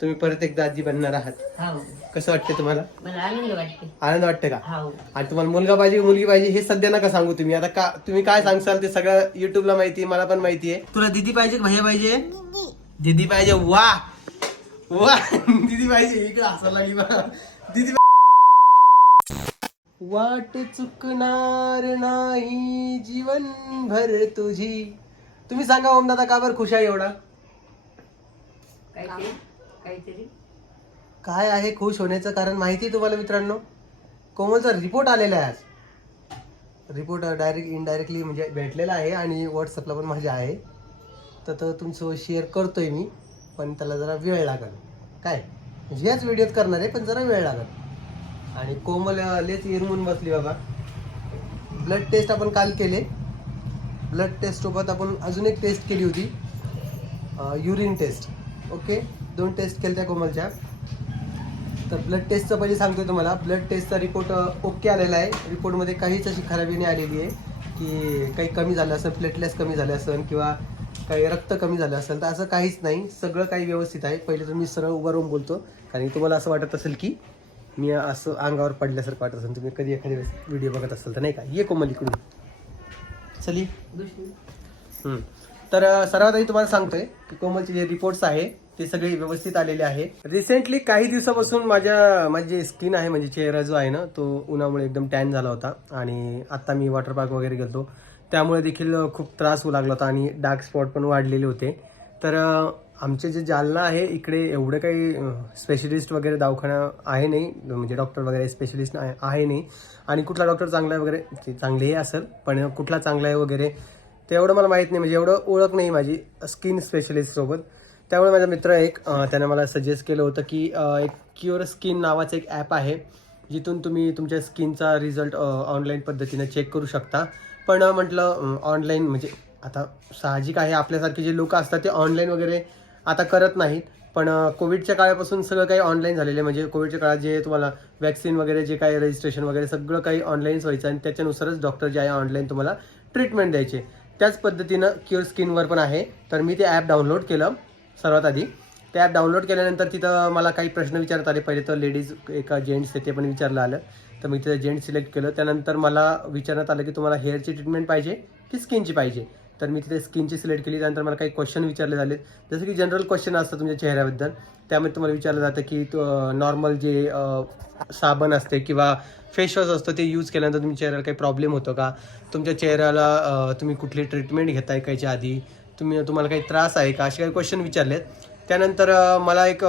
तुम्ही परत एकदा आजी बनणार आहात. हो. कसं वाटतं तुम्हाला? मला आनंद वाटते आनंद वाटतं का? हो. आणि तुम्हाला मुलगा पाहिजे मुलगी पाहिजे हे सध्या नका सांगू तुम्ही. आता का तुम्ही काय सांगसाल ते सगळं युट्यूबला माहिती आहे मला पण माहिती आहे तुला दिदी पाहिजे का भैया पाहिजे? दिदी पाहिजे. वा! वा! दिदी पाहिजे. इकडे हसायला लागली दिदी वाट चुकणार नाही जीवनभर तुझी. तुम्ही सांगा ओम दादा का बरं खुश आहे एवढा? काहीतरी? काय आहे खुश होण्याचं कारण माहिती आहे तुम्हाला मित्रांनो? कोमलचा रिपोर्ट आलेला आहे आज. रिपोर्ट डायरेक्ट इनडायरेक्टली म्हणजे भेटलेला आहे आणि व्हॉट्सअपला पण माझ्या आहे. तर तो तुमचं शेअर करतोय मी पण त्याला जरा वेळ लागेल. काय? म्हणजे याच व्हिडिओत करणार आहे पण जरा वेळ लागेल. आणि कोमल लेच इरमून बसली बाबा. ब्लड टेस्ट आपण काल केले. ब्लड टेस्ट सोबत आपण अजून एक टेस्ट केली होती. युरिन टेस्ट ओके दोन टेस्ट केल्या त्या कोमलच्या. तर ब्लड टेस्टचं पहिले सांगतोय तुम्हाला. ब्लड टेस्टचा रिपोर्ट ओके आलेला आहे. रिपोर्टमध्ये काहीच अशी खराबी नाही आलेली आहे. की काही कमी झालं असेल प्लेटलेस कमी झाले असेल किंवा काही रक्त कमी झालं असेल तर असं काहीच नाही. सगळं काही व्यवस्थित आहे. पहिले तर मी सरळ उभं राहून बोलतो. कारण तुम्हाला असं वाटत असेल की मी असं अंगावर पडल्यासारखं वाटत असेल. तुम्ही कधी एखाद्या वेळेस व्हिडिओ बघत असाल तर नाही का? ये कोमल इकडून. चली. तर सर्वात आधी तुम्हाला सांगतोय की कोमलचे जे रिपोर्ट्स आहे ते सगळे व्यवस्थित आलेले आहे. रिसेंटली काही दिवसापासून माझ्या माझी जे स्किन आहे म्हणजे चेहरा जो आहे ना तो उन्हामुळे एकदम टॅन झाला होता. आणि आत्ता मी वॉटर पार्क वगैरे गेलो त्यामुळे देखील खूप त्रास होऊ लागला होता आणि डार्क स्पॉट पण वाढलेले होते. तर आमचे जे जालना आहे इकडे एवढं काही स्पेशलिस्ट वगैरे दवाखाना आहे नाही. म्हणजे डॉक्टर वगैरे स्पेशलिस्ट आहे नाही. आणि कुठला डॉक्टर चांगला आहे वगैरे चांगलेही असेल पण कुठला चांगला आहे वगैरे ते एवढं मला माहीत नाही म्हणजे एवढं ओळख नाही माझी स्किन स्पेशलिस्ट सोबत. त्यामुळे माझा मित्र एक त्याने मला सजेस्ट केलं होतं की एक क्युअर स्किन नावाचं एक ॲप आहे जिथून तुम्ही तुमच्या स्किनचा रिझल्ट ऑनलाईन पद्धतीने चेक करू शकता. पण म्हटलं ऑनलाईन म्हणजे आता साहजिक आहे आपल्यासारखे जे लोक असतात ते ऑनलाईन वगैरे आता करत नाहीत. पण कोविडच्या काळापासून सगळं काही ऑनलाईन झालेलं आहे. म्हणजे कोविडच्या काळात जे तुम्हाला वॅक्सिन वगैरे जे काही रजिस्ट्रेशन वगैरे सगळं काही ऑनलाईनच व्हायचं आणि त्याच्यानुसारच डॉक्टर जे आहे ऑनलाईन तुम्हाला ट्रीटमेंट द्यायचे. त्याच पद्धतीनं क्युअर स्किनवर पण आहे. तर मी ते ॲप डाउनलोड केलं सर्वात आधी. ते ॲप डाउनलोड केल्यानंतर तिथं मला काही प्रश्न विचारत आले. पहिले तर लेडीज एका जेंट्स आहे ते पण विचारलं आलं. तर मी तिथं जेंट्स सिलेक्ट केलं. त्यानंतर मला विचारण्यात आलं की तुम्हाला हेअरची ट्रीटमेंट पाहिजे की स्किनची पाहिजे? तर मी तिथे स्किनची सिलेक्ट केली त्यानंतर मला काही क्वेश्चन विचारले झाले जसं की जनरल क्वेश्चन असतात तुमच्या चेहऱ्याबद्दल त्यामध्ये तुम्हाला विचारलं जातं की नॉर्मल जे साबण असते किंवा फेशवॉश असतो ते यूज केल्यानंतर तुमच्या चेहऱ्याला काही प्रॉब्लेम होतो का? तुमच्या चेहऱ्याला तुम्ही कुठली ट्रीटमेंट घेताय कायच्या आधी? तुम्ही तुम्हाला काही त्रास आहे का? असे काही क्वेश्चन विचारलेत. त्यानंतर मला एक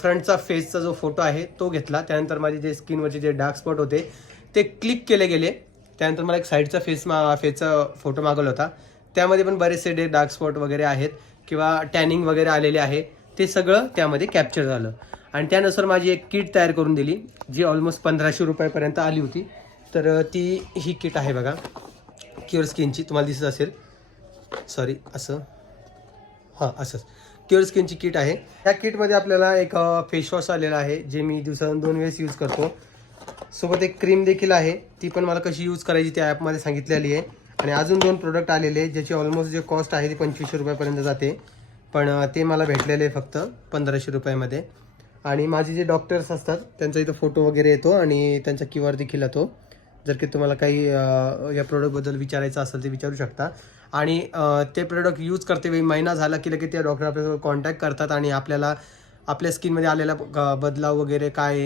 फ्रंटचा फेसचा जो फोटो आहे तो घेतला. त्यानंतर माझे जे स्किनवरचे जे डार्क स्पॉट होते ते क्लिक केले गेले. त्यानंतर मला एक साईडचा फेस मा फेसचा फोटो मागवला होता. त्यामध्ये पण बरेचसे डे डार्क स्पॉट वगैरे आहेत किंवा टॅनिंग वगैरे आलेले आहे. ते सगळं त्यामध्ये कॅप्चर झालं. आणि त्यानुसार माझी एक किट तयार करून दिली जी ऑलमोस्ट पंधराशे रुपयापर्यंत आली होती. तर ती ही किट आहे बघा. क्युअर स्किनची तुम्हाला दिसत असेल. सॉरी असं. हां असंच. क्युअर स्किनची किट आहे. त्या किटमध्ये आपल्याला एक फेसवॉश आलेला आहे जे मी दिवसातून दोन वेळेस यूज करतो. सोबत एक क्रीम देखील आहे. ती पण मला कशी यूज करायची त्या ॲपमध्ये सांगितलेली आहे. आणि अजून दोन प्रोडक्ट आलेले ज्याची ऑलमोस्ट जे कॉस्ट आहे ती पंचवीसशे रुपयापर्यंत जाते. पण ते मला भेटलेले आहे फक्त पंधराशे रुपयामध्ये. आणि माझे जे डॉक्टर्स असतात त्यांचा इथं फोटो वगैरे येतो आणि त्यांचा क्यू आर देखील येतो. जर की तुम्हाला काही या प्रोडक्टबद्दल विचारायचं असेल ते विचारू शकता. आणि ते प्रोडक्ट यूज करते वेळी महिना झाला की लगेच त्या डॉक्टर आपल्यासोबत कॉन्टॅक्ट करतात आणि आपल्याला आपल्या स्किनमध्ये आलेला बदलाव वगैरे काय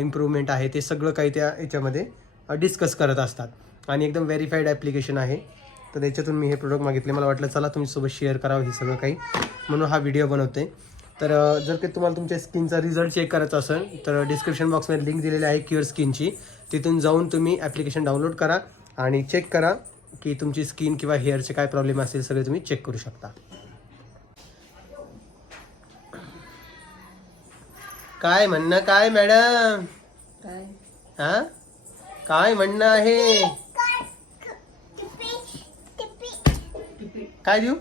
इम्प्रूव्हमेंट आहे ते सगळं काही त्या याच्यामध्ये डिस्कस करत असतात. आणि एकदम व्हेरीफाईड ॲप्लिकेशन आहे. तर त्याच्यातून मी हे प्रोडक्ट मागितले. मला वाटलं चला तुमच्यासोबत शेअर करावं हे सगळं काही. म्हणून हा व्हिडिओ बनवते. तर जर काही तुम्हाला तुमच्या स्किनचा रिझल्ट चेक करायचा असेल तर डिस्क्रिप्शन बॉक्समध्ये लिंक दिलेली आहे क्युअर स्किनची तिथून जाऊन तुम्ही ॲप्लिकेशन डाउनलोड करा आणि चेक करा की तुमची स्किन किंवा हेअरचे काय प्रॉब्लेम असेल सगळे तुम्ही चेक करू शकता. काय म्हणणं काय मॅडम काय? हा? काय म्हणणं आहे? काय देऊ?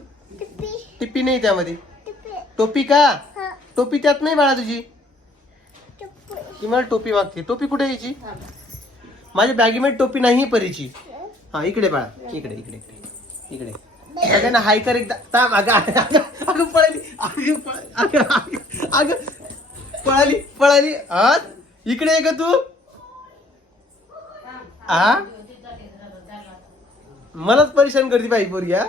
टिप्पी. नाही त्यामध्ये. टोपी का? टोपी त्यात नाही बाळा तुझी. ती मला टोपी मागते. टोपी कुठे यायची? माझ्या बॅगीमध्ये टोपी नाही परीची. हा इकडे बाळा. इकडे इकडे इकडे. इकडे. सगळ्यांना हाय कर एकदा. थांब, अगं अगं अगं, अगं पळाली. अगं पळ- अगं अगं अगं. पळाली पळाली. आज इकडे आहे का तू. आ? मलाच परेशान करते बाई पोरगी हा?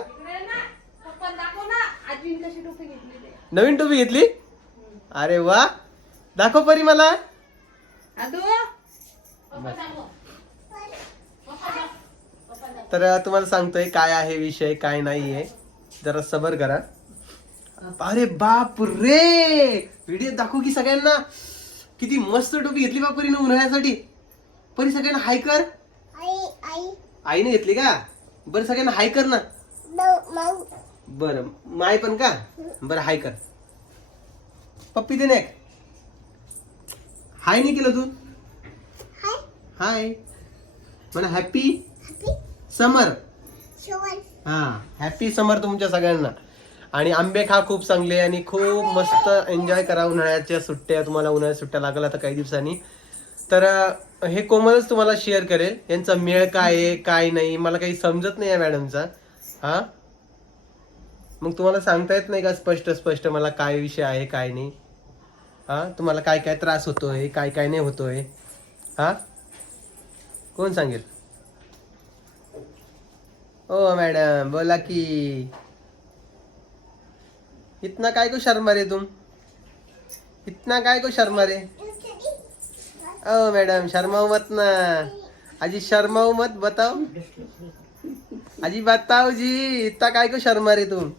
नवीन टोपी घेतली अरे वा. दाखव परी मला. तर तुम्हाला सांगतोय काय आहे विषय काय नाही आहे जरा सबर करा. अरे बाप रे! व्हिडिओ दाखवू की सगळ्यांना. किती मस्त टोपी घेतली बापरीनं उन्हाळ्यासाठी. परी सगळ्यांना हाय कर. आई आई. आईने घेतली का? बरं सगळ्यांना हाय कर ना. बरं. माय पण का? बरं हाय कर. पप्पी दे ना एक. हाय नाही केलं तू? हाय. म्हणा हॅपी समर हा हॅपी समर तुमच्या सगळ्यांना. आणि आंबे खा खूप चांगले आणि खूप मस्त एन्जॉय करा उन्हाळ्याच्या सुट्ट्या. तुम्हाला उन्हाळ्याच्या सुट्ट्या लागल्या आता काही दिवसांनी. तर हे कोमलच तुम्हाला शेअर करेल. यांचा मेळ काय आहे काय नाही मला काही समजत नाही या मॅडमचा हा? मग तुम्हाला सांगता येत नाही का स्पष्ट स्पष्ट मला काय विषय आहे काय नाही? हा? तुम्हाला काय काय त्रास होतोय काय काय नाही होतोय? हा? कोण सांगेल? ओ मॅडम बोला की. इतना काय को शर्मा रे तुम? इतना काय को शर्मा रे? ओ मॅडम शर्माओ मत ना. अजी शर्माओ मत बताओ. अजी बताओ जी इतना काय को शर्मा रे तुम?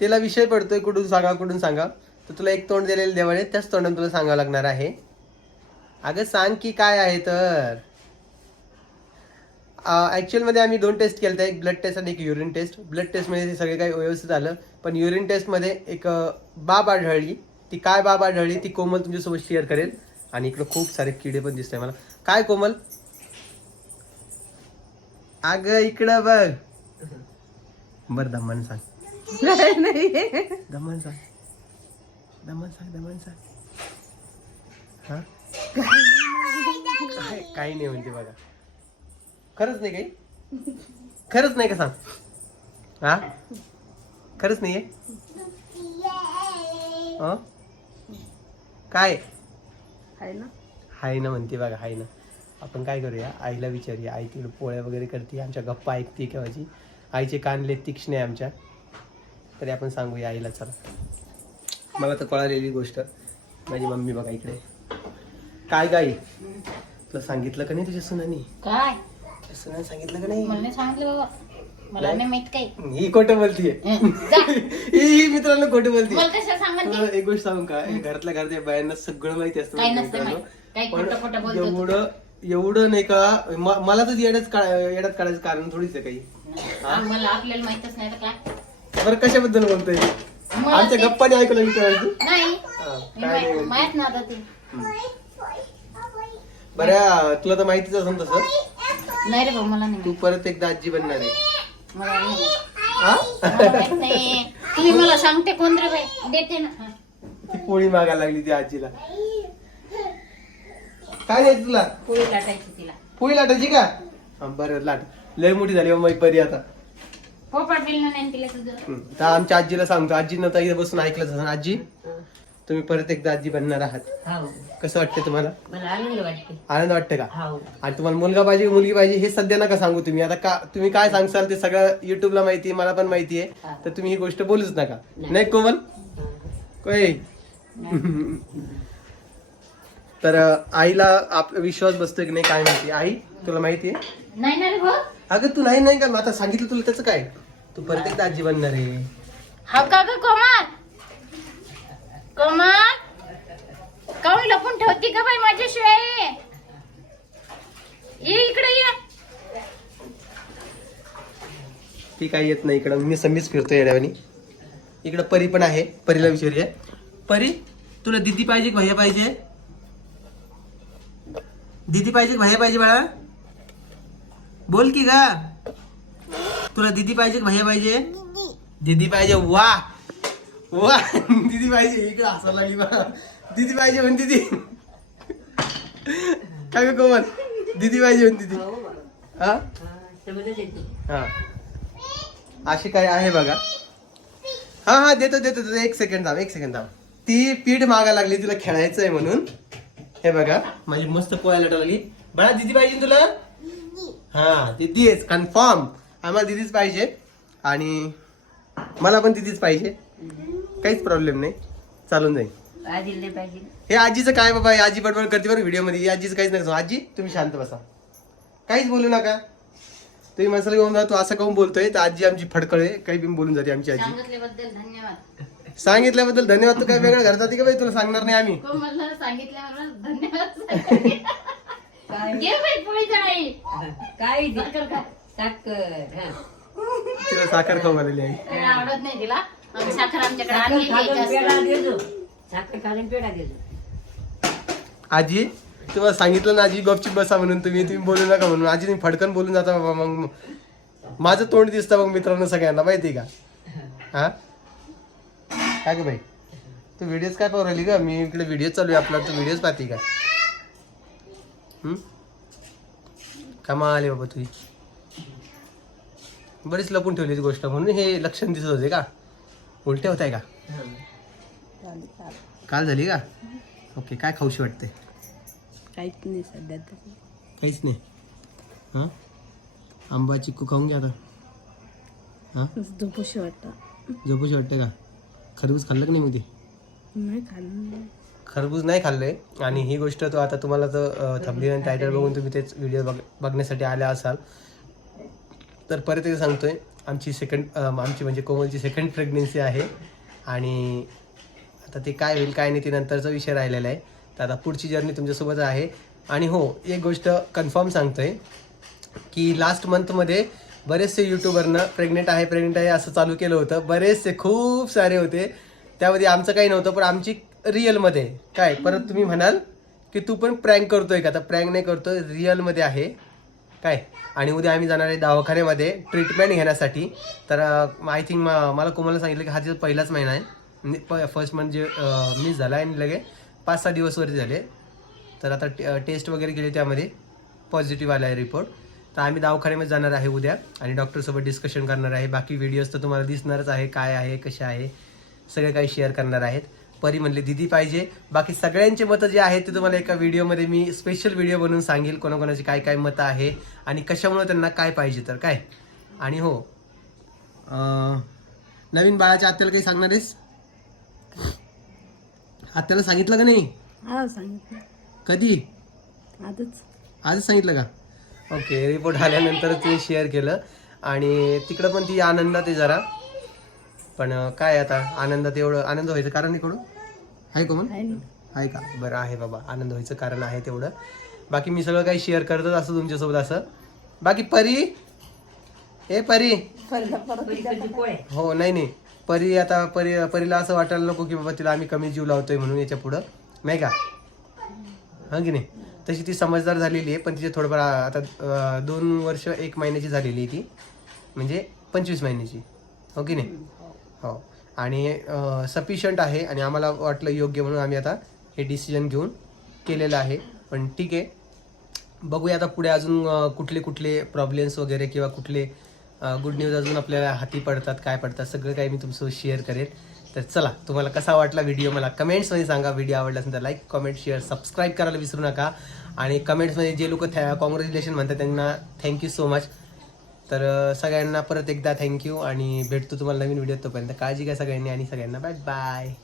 तिला विषय पडतोय कुठून सांगा कुठून सांगा. तर तुला एक तोंड दिलेलं देवाने त्याच तोंडात तुला सांगावं लागणार आहे. अगं सांग की काय आहे तर. ॲक्च्युअलमध्ये आम्ही दोन टेस्ट केल्या एक ब्लड टेस्ट आणि एक युरिन टेस्ट ब्लड टेस्टमध्ये सगळे काही व्यवस्थित आलं. पण युरिन टेस्टमध्ये एक बाब आढळली. ती काय बाब आढळली ती कोमल तुमच्यासोबत शेअर करेल. आणि इकडे खूप सारे किडे पण दिसत मला. काय कोमल? अगं इकडं बघ. बरं दमन सांग. दमन सांग दमन सांग दमन सांग हा? काय काही नाही म्हणते बघा. खरंच नाही काही? खरंच नाही का सांग? हा? खरंच नाहीये? हं? काय? हाय ना. म्हणते बघा हाय ना. आपण काय करूया? आईला विचारूया. आई तिकडे पोळ्या वगैरे करते आमच्या गप्पा ऐकते केव्हाची. आईचे कान लय तीक्ष्ण आहे आमच्या. तरी आपण सांगूया आईला चला. मला तर कळालेली गोष्ट. माझी मम्मी बघा इकडे. काय गाई? तुला सांगितलं का नाही तुझ्या सुनानी? काय? तुझ्या सुनाने सांगितलं का नाही? मला नाही सांगितलं बाबा. मला नाही? माहीत काही. ही खोटं बोलतीये. हं, मित्रांनो खोटं बोलतीये. एक गोष्ट सांगू का? घरातल्या घरात या बायांना सगळं माहिती असतं मित्रांनो. पण. एवढं एवढं नाही का म- मला तर येड्यात काढायचं कारण थोडीच आहे काही. मला आपल्याला माहितच नाही तर काय. बरं कशाबद्दल बोलतोय? मला आमच्या ते- गप्पाने ऐकलं विचारायचं नाही हा, मी काय नाही माहीत ते. बरं तुला तर माहितीच असेल तसं. नाही रे भाऊ मला नाही तू. परत एकदा आजी बनणार आहे. मला नाही माहीत. हा? मला माहीत नाही. तुम्ही मला सांगते कोण रे बाई? देते ना. हा. ती पोळी मागायला लागली ती आजीला. काय नाही तुला? पोळी लाटायची तिला. पोळी लाटायची का? हा, बरं लाट. लय मोठी झाली मग परी आता. पोपट बिल नाही तिला तुझं हम्म. तर आमच्या आजीला सांगतो. आजीनं तर इथे बसून ऐकलं असं आजी? तुम्ही परत एकदा आजी बनणार आहात. हो. कसं वाटतं तुम्हाला? मला आनंद वाटते आनंद वाटतं का? हो. आणि तुम्हाला मुलगा पाहिजे मुलगी पाहिजे हे सध्या नका सांगू तुम्ही. आता का तुम्ही काय सांगसाल ते सगळं युट्यूबला माहिती आहे मला पण माहिती आहे. तर तुम्ही ही गोष्ट बोलूच नका. नाही. कोमल? कोय तर अं, आईला आप विश्वास बसतोय की नाही काय माहिती? आई तुला माहिती आहे? नाही ना रे भाऊ. अगं तू नाही नाही का? मग आता सांगितलं तुला त्याचं काय? तू परत एकदा आजी बनणार आहे. हा का ग कोमल? कोमल? काऊन लपून ठेवती का बाई माझ्याशिवाय? ये इकडे ये. ती काही येत नाही इकडं. मी समीच फिरतो येण्यावानी. इकडं परी पण आहे. परीला विचारूया. परी तुला दिदी पाहिजे की भैया पाहिजे? दिदी पाहिजे की भैया पाहिजे बाळा? बोल की का तुला दिदी पाहिजे की भैया पाहिजे? दिदी. पाहिजे. वा. वा. दिदी पाहिजे. इकडं हसायला लागली बा दिदी पाहिजे म्हण दिदी. काय कोमल? दिदी पाहिजे म्हण दिदी. हा? हा. अशी काय आहे बघा. हा हा देतो देतो देतो. एक सेकंड थांब एक सेकंड थांब. ती पीठ मागा लागली तुला खेळायचं आहे म्हणून. हे बघा. माझी मस्त पोहायला लागली बळा दिदी पाहिजे तुला? हा दिदी आहेस कन्फर्म आम्हाला दिदीच पाहिजे. आणि मला पण दिदीच पाहिजे. काहीच प्रॉब्लेम नाही. चालून जाईल. पाहिजे. हे आजीचं काय बाबा? हे आजी बडबड करते बरं व्हिडिओमध्ये आजीचं काहीच नाही. सांगू. आजी तुम्ही शांत बसा. काहीच बोलू नका. तुम्ही माणसाला घेऊन जा. तू असं काऊन बोलतोय? तर आजी आमची फडकळे काही पण बोलून जाते आमची आजी. सांगितल्याबद्दल धन्यवाद. सांगितल्याबद्दल धन्यवाद तू काय वेगळं घरात जाते का बाई? तुला सांगणार नाही आम्ही. कोमलला सांगितल्यावर धन्यवाद घे बाई पोळी चढाई. काय. साखर हा. तिला साखर खाऊ घालेली आहे आवडत नाही तिला. साखर आमच्याकडे साखर आणलेली आहे घालून पेढा जास्त देतो साखर घालून पेढा देतो आजी तुम्हाला सांगितलं ना आजी गपचीप बसा म्हणून तुम्ही. तुम्ही बोलू नका म्हणून. आजी तुम्ही फडकन बोलून जाता बाबा मग. माझं तोंड दिसतं मग मित्रांनो सगळ्यांना माहिती का? हा? काय ग बाई? तू व्हिडिओज काय पाहू राहिली का मी इकडे व्हिडिओ चालू आहे आपला. तू व्हिडिओज पाहते का? हम्म? कमाल आहे बाबा तुझी. बरीच लपून ठेवली ती गोष्ट म्हणून. हे लक्षण दिसत होते का? उलटे होत आहे का? काल झाली का? ओके काय खाऊशी वाटते? काहीच नाही सध्या काहीच नाही. हां? आंबा चिक्कू खाऊन घ्या आता. हां? झोपूशी वाटतं. झोपूशी वाटते का? खरबूज खाल्लं का नाही मग ते? नाही खाल्लं खरबूज नाही खाल्लंय आणि ही गोष्ट तो आता तुम्हाला तर थंबली आणि टायटल बघून तुम्ही तेच व्हिडिओ बघ बघण्यासाठी आल्या असाल. तर परत एकदा सांगतोय आमची सेकंड आमची म्हणजे कोमलची सेकंड प्रेग्नेन्सी आहे आणि आता ते काय होईल काय नाही ते नंतरचा विषय राहिलेला आहे. तर आता पुढची जर्नी तुमच्यासोबत आहे. आणि हो एक गोष्ट कन्फर्म सांगतोय की लास्ट मंथमध्ये बरेचसे यूट्यूबरनं प्रेग्नेंट आहे प्रेग्नेंट आहे असं चालू केलं होतं. बरेचसे खूप सारे होते. त्यामध्ये आमचं काही नव्हतं पण आमची रिअलमध्ये काय? परत तुम्ही म्हणाल की तू पण प्रँक करतोय का? तर प्रँक नाही करतोय रिअलमध्ये आहे. काय आणि उद्या आम्ही जाणार आहे दवाखान्यामध्ये ट्रीटमेंट घेण्यासाठी. तर आय थिंक मला कोमलला सांगितलं की हा जो पहिलाच महिना आहे. फर्स्ट म्हणजे मिस झाला आणि लगे पाच सहा दिवस वरती झाले. तर आता टेस्ट वगैरे केली त्यामध्ये. पॉझिटिव्ह आला आहे रिपोर्ट तर आम्ही दवाखान्यामध्ये जाणार आहे उद्या आणि डॉक्टरसोबत डिस्कशन करणार आहे. बाकी व्हिडिओज तर तुम्हाला दिसणारच आहे काय आहे कसे आहे सगळे काही शेअर करणार आहेत. परी म्हणले दिदी पाहिजे. बाकी सगळ्यांचे मतं जे आहेत ते तुम्हाला एका व्हिडिओमध्ये मी स्पेशल व्हिडिओ बनवून सांगेल कोणाकोणाची काय काय मतं आहे आणि कशामुळे त्यांना काय पाहिजे तर काय? आणि हो नवीन बाळाच्या आत्याला काही सांगणार आहेस? आत्याला सांगितलं का नाही? हा सांगितलं. कधी? आजच. आजच सांगितलं का? ओके रिपोर्ट आल्यानंतर ते शेअर केलं. आणि तिकडं पण ती आनंदात आहे जरा. पण काय आता? आनंदात एवढं आनंद व्हायचं कारण इकडून आहे का मग आहे का? बरं आहे बाबा. आनंद व्हायचं कारण आहे तेवढं. बाकी मी सगळं काही शेअर करतच असं तुमच्यासोबत असं. बाकी परी? ए परी. हो नाही नाही. परी आता परी परीला असं वाटायला नको की बाबा तिला आम्ही कमी जीव लावतोय म्हणून याच्या पुढं. नाही का? हा की नाही? तशी ती समजदार झालेली आहे पण तिचे थोडंफार आता दोन वर्ष एक महिन्याची झालेली आहे ती. म्हणजे पंचवीस महिन्याची. हो की नाही? हो. आणि सफिशियंट आहे आणि आम्हाला वाटलं योग्य म्हणून आम्ही आता हे डिसिजन घेऊन केलेलं आहे. पण ठीक आहे. बघूया आता पुढे अजून कुठले कुठले प्रॉब्लेम्स वगैरे किंवा कुठले गुड न्यूज अजून आपल्याला हाती पडतात काय पडतात सगळं काही मी तुमचं शेअर करेन. तर चला तुम्हाला कसा वाटला व्हिडिओ मला कमेंट्समध्ये सांगा. व्हिडिओ आवडला असेल तर लाईक कमेंट शेअर सबस्क्राईब करायला विसरू नका. आणि कमेंट्समध्ये जे लोक कॉंग्रॅच्युलेशन म्हणतात त्यांना थँक्यू सो मच तर सगळ्यांना परत एकदा थँक्यू आणि भेटतो तुम्हाला नवीन व्हिडिओ तोपर्यंत. काळजी घ्या सगळ्यांनी आणि सगळ्यांना बाय बाय